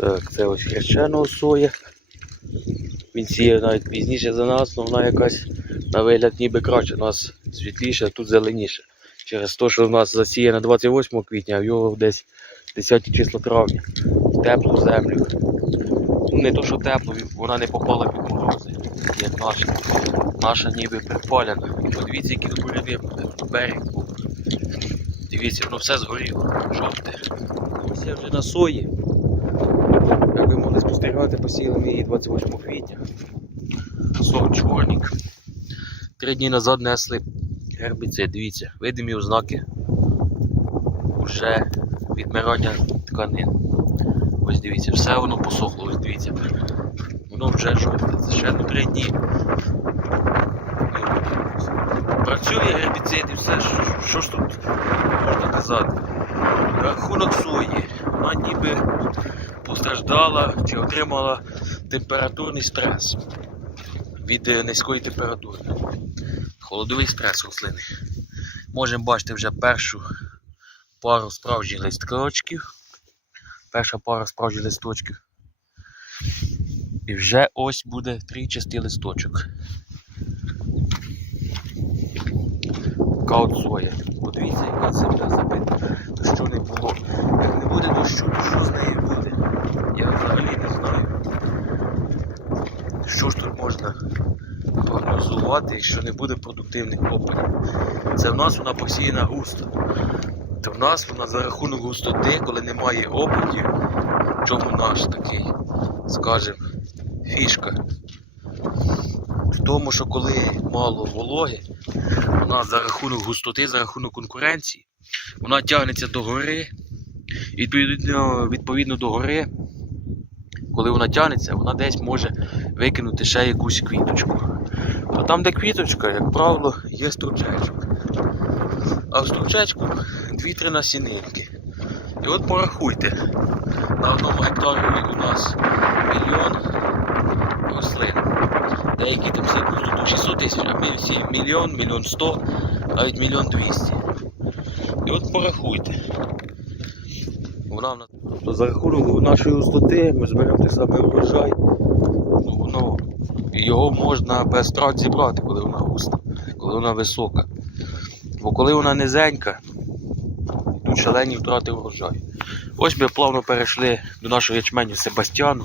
Так, це ось хрещеного соя. Він сіє навіть пізніше за нас, але вона якась на вигляд ніби краще. У нас світліше, а тут зеленіше. Через те, що в нас засіяно 28 квітня, а в його десь 10 число травня. В теплу землю. Ну не то, що тепло, вона не попала під морози, як наша. Наша ніби припалена. Подивіться, які тут ряди берег був. Дивіться, воно все згоріло. Жовте. Ось я вже на сої. Спостерігати, посіяли її 28 квітня. Сорт чорник. Три дні назад несли гербіцид. Дивіться, видимі ознаки вже відмирання тканин. Ось дивіться, все воно посохло, ось дивіться. Воно вже жовте, це ще ну, три дні. Працює гербіцид і все, що ж тут можна казати. Рахунок сої, вона ніби постраждала чи отримала температурний стрес від е, низької температури. Холодовий стрес рослини. Можемо бачити вже першу пару справжніх листочків. Перша пара справжніх листочків. І вже ось буде трійчастий листочок. Така. Подивіться, яка земля забита. Дощу не було. Як не буде дощу, то що з нею буде? Я взагалі не знаю. Що ж тут можна прогнозувати, якщо не буде продуктивних опадів? Це в нас вона посіяна густо. То в нас вона за рахунок густоти, коли немає опадів, в чому наш такий, скажімо, фішка. В тому, що коли мало вологи, вона за рахунок густоти, за рахунок конкуренції, вона тягнеться до гори. І відповідно, відповідно до гори, коли вона тягнеться, вона десь може викинути ще якусь квіточку. А там, де квіточка, як правило, є стручечок. А в стручечку 2-3 насінинки. І от порахуйте, на одному гектарі у нас мільйон рослин. Деякі там сидять тут 600 тисяч, а ми всі мільйон, мільйон сто, навіть мільйон двісті. І от порахуйте. Вона в нас. Тобто за рахунок нашої густоти ми зберемо той самий урожай. Ну, воно, його можна без трат зібрати, коли вона густа, коли вона висока. Бо коли вона низенька, тут шалені втрати урожаю. Ось ми плавно перейшли до нашого ячменю Себастьяну.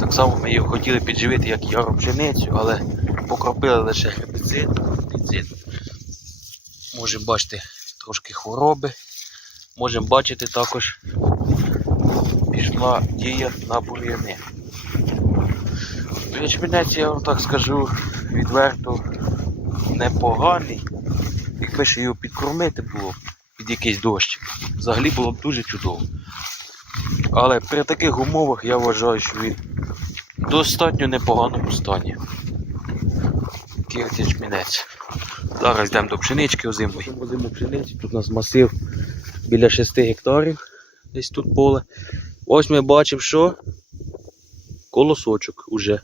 Так само ми його хотіли підживити, як яру пшеницю, але покропили лише гербіцид. Можемо бачити трошки хвороби. Можемо бачити також пішла дія на бур'яни. Ячменець, я вам так скажу, відверто непоганий. Якби ще його підкормити було під якийсь дощ, взагалі було б дуже чудово. Але при таких умовах я вважаю, що він в достатньо непоганому стані. Такий от ячменець. Зараз йдемо до пшенички озимої. Озиму пшениці. Тут у нас масив біля 6 гектарів. Десь тут поле. Ось ми бачимо, що колосочок уже.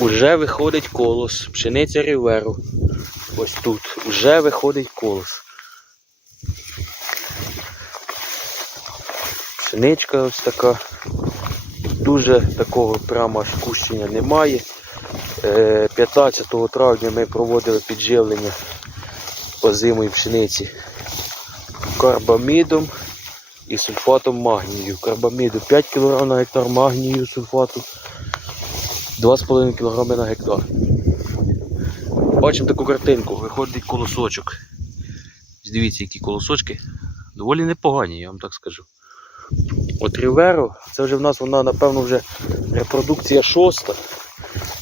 Уже виходить колос. Пшениця ріверу. Ось тут. Уже виходить колос. Пшеничка ось така. Дуже такого прямо аж кущення немає. Е, 15 травня ми проводили підживлення озимої пшениці карбамідом і сульфатом магнію. Карбаміду 5 кг на гектар, магнію сульфату 2,5 кг на гектар. Бачимо таку картинку, виходить колосочок. Дивіться, які колосочки. Доволі непогані, я вам так скажу. От Ріверо, це вже в нас вона, напевно, вже репродукція шоста.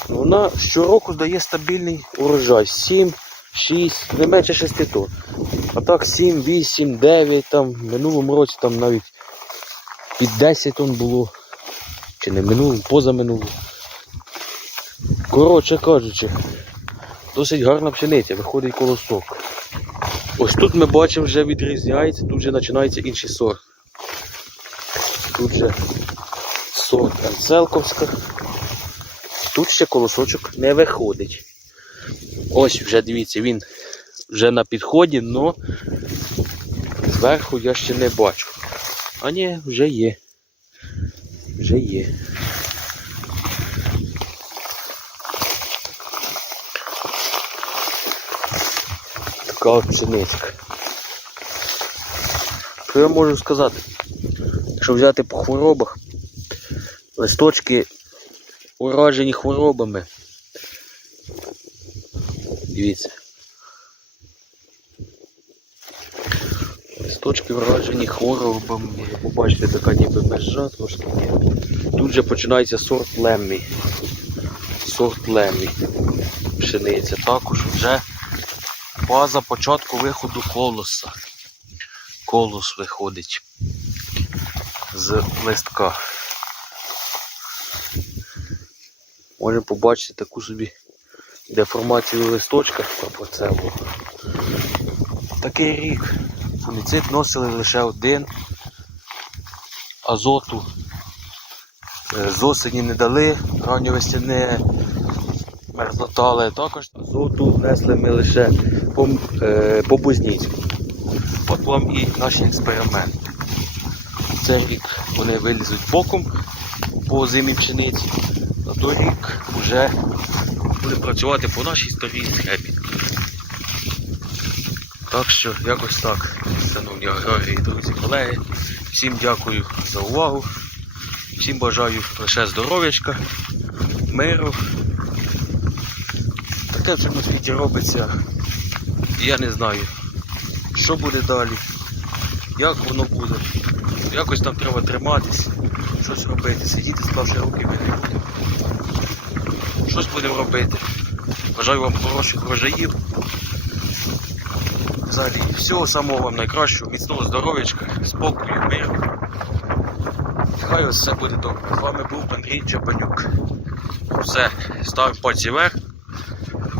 Вона щороку дає стабільний урожай. 7, 6, не менше 6 тонн. А так 7, 8, 9, там в минулому році там навіть під 10 тонн було. Чи не минулому, позаминулому. Коротше кажучи, досить гарна пшениця, виходить колосок. Ось тут ми бачимо вже відрізняється, тут вже починається інший сорт. Тут вже сорт Анцелковська. Тут ще колосочок не виходить. Ось вже дивіться, він вже на підході, але зверху я ще не бачу. А ні, вже є. вже є. Така от пшеничка. Що я можу сказати? Якщо взяти по хворобах, листочки уражені хворобами. Дивіться. Листочки вражені хворобами. Побачите, така ніби межа трошки є. Тут же починається сорт леммі. Сорт леммі. Пшениця. Також вже база початку виходу колоса. Колос виходить з листка. Можемо побачити таку собі деформацію листочка пропорцеву. Такий рік. Фуніцид носили лише один. Азоту е, з осені не дали, ранньовесняне мерзлота, але також азоту несли ми лише е, по Бузніцьку. От вам і наші експерименти. Цей рік вони вилізуть боком по зимі пшениці, а той рік вже буде працювати по нашій старій схемі. Так що якось так, шановні аграрії, друзі, колеги. Всім дякую за увагу. Всім бажаю лише здоров'ячка, миру. Таке в цьому світі робиться. Я не знаю, що буде далі, як воно буде. Якось там треба триматись, щось робити, сидіти, склавши руки ми не будемо. Щось будемо робити. Бажаю вам хороших врожаїв. Взагалі, всього самого вам найкращого, міцного здоров'ячка, спокою, миру. Хай ось все буде добре. З вами був Андрій Чапанюк. Все, ставимо пальці вверх.